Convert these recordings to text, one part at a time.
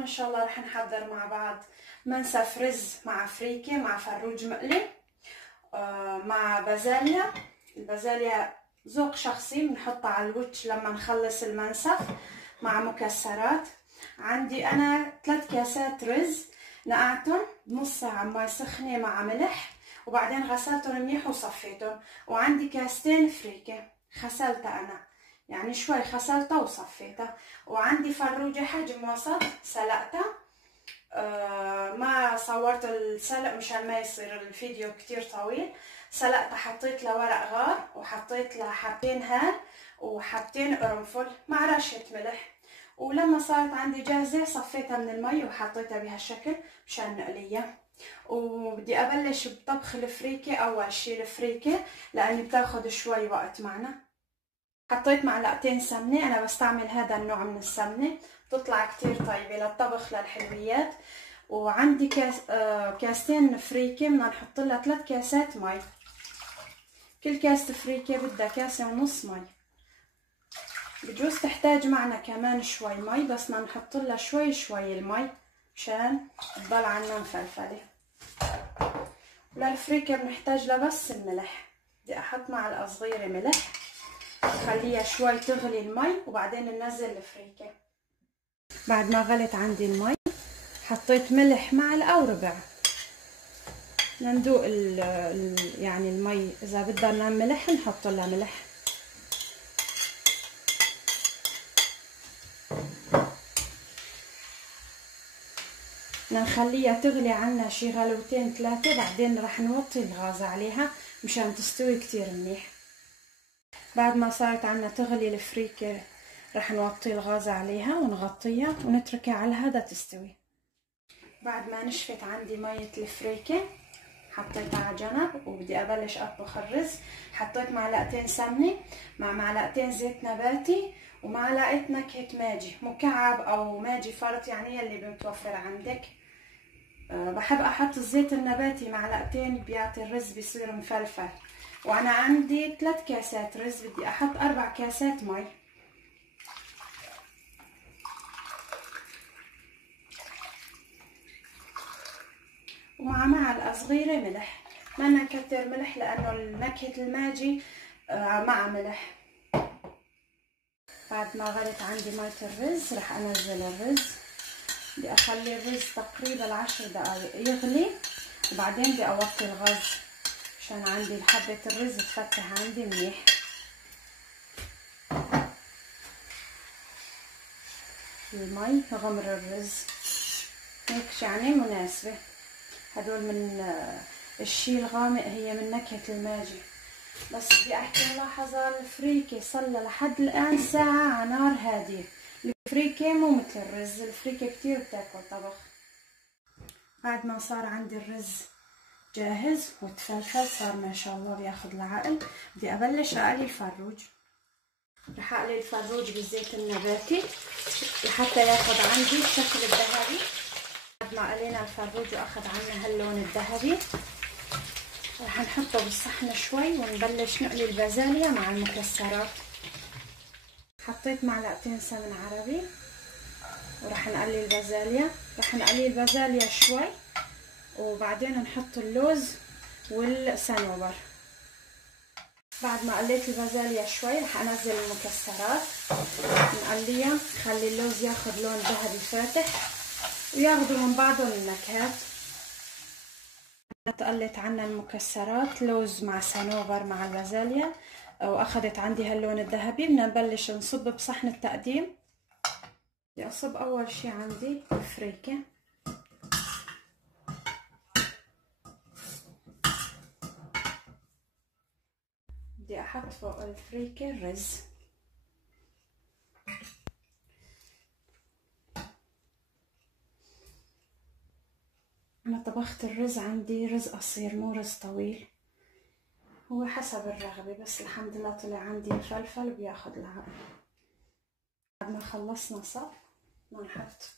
اليوم ان شاء الله رح نحضر مع بعض منسف رز مع فريكة مع فروج مقلي مع بازاليا. البازاليا ذوق شخصي بنحطها على الوجه لما نخلص المنسف مع مكسرات. عندي انا 3 كاسات رز نقعتهم بنص ساعة بمي سخنة مع ملح وبعدين غسلتهم منيح وصفيتهم. وعندي كاستين فريكة غسلتها انا، يعني شوي غسلتها وصفيتها. وعندي فروجة حجم وسط سلقتها، ما صورت السلق مشان ما يصير الفيديو كتير طويل. سلقتها، حطيت لها ورق غار وحطيت لها حبتين هال وحبتين قرنفل مع رشة ملح. ولما صارت عندي جاهزة صفيتها من المي وحطيتها بهالشكل مشان نقليها. وبدي ابلش بطبخ الفريكة. اول شي الفريكة لاني بتاخد شوي وقت معنا. حطيت معلقتين سمنة، انا بستعمل هذا النوع من السمنة بتطلع كتير طيبة للطبخ للحلويات. وعندي كاستين فريكة بدنا نحط لها 3 كاسات مي. كل كاسة فريكة بدها كاسة ونص مي. بجوز تحتاج معنا كمان شوي مي، بس بدنا نحط لها شوي شوي المي مشان تضل عنا مفلفلة. للفريكة بنحتاج لها بس الملح. بدي احط معلقة صغيرة ملح، خليها شوي تغلي المي وبعدين ننزل الفريكة. بعد ما غلت عندي المي حطيت ملح معلقة وربع. ندوق يعني المي اذا بدنا ملح نحط لها ملح. نخليها تغلي عنا شي غلوتين 3، بعدين رح نوطي الغاز عليها مشان تستوي كتير منيح. بعد ما صارت عنا تغلي الفريكة رح نوطي الغاز عليها ونغطيها ونتركها على هذا تستوي. بعد ما نشفت عندي مية الفريكة حطيتها على جنب وبدي ابلش اطبخ الرز. حطيت معلقتين سمنة مع معلقتين زيت نباتي ومعلقة نكهة ماجي مكعب او ماجي فرط، يعني يلي بمتوفر عندك. بحب احط الزيت النباتي معلقتين بيعطي الرز بيصير مفلفل. وانا عندي 3 كاسات رز بدي احط 4 كاسات مي. ومع معلقة صغيرة ملح، ما نكتر ملح لانه نكهة الماجي مع ملح. بعد ما غلت عندي مية الرز رح انزل الرز. بدي اخلي الرز تقريبا 10 دقايق يغلي وبعدين بدي اوطي الغاز عشان عندي حبة الرز تفتح عندي منيح. المي غمر الرز هيك يعني مناسبة. هدول من الشي الغامق، هي من نكهة الماجي. بس بدي احكي ملاحظة، الفريكة صار لحد الان ساعة على نار هادية. الفريكة مو مثل الرز، الفريكة كتير بتاكل طبخ. بعد ما صار عندي الرز جاهز وتفلفل صار ما شاء الله بياخد العقل، بدي ابلش اقلي الفروج. رح اقلي الفروج بالزيت النباتي لحتى ياخد عندي الشكل الذهبي. بعد ما قلينا الفروج واخد عنا هاللون الذهبي رح نحطه بالصحن شوي ونبلش نقلي البازاليا مع المكسرات. حطيت معلقتين سمن عربي ورح نقلي البازاليا. رح نقلي البازاليا شوي وبعدين نحط اللوز والصنوبر. بعد ما قليت البازاليا شوي رح انزل المكسرات نقليها، خلي اللوز ياخد لون ذهبي فاتح وياخدوا من بعضهم النكهات. قلت عنا المكسرات لوز مع صنوبر مع البازاليا واخدت عندي هاللون الذهبي. بدنا نبلش نصب بصحن التقديم. بدي اصب اول شي عندي الفريكة. بدي احط فوق الفريكة الرز. انا طبخت الرز عندي رز قصير مو رز طويل، هو حسب الرغبة، بس الحمد لله طلع عندي مفلفل وبياخد العقل. بعد ما خلصنا صب بدنا نحط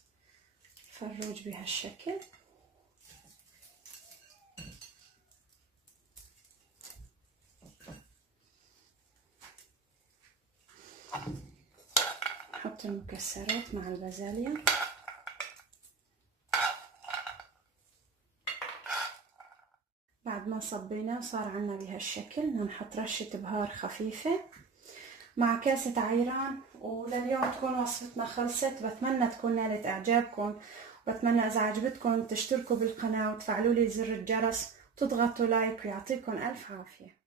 فروج بهالشكل. نحط المكسرات مع البازاليا. بعد ما صبيناه صار عنا بهالشكل. بدنا نحط رشة بهار خفيفة مع كاسة عيران. ولليوم تكون وصفتنا خلصت. بتمنى تكون نالت اعجابكم، وبتمنى اذا عجبتكم تشتركوا بالقناة وتفعلوا لي زر الجرس وتضغطوا لايك، ويعطيكم الف عافية.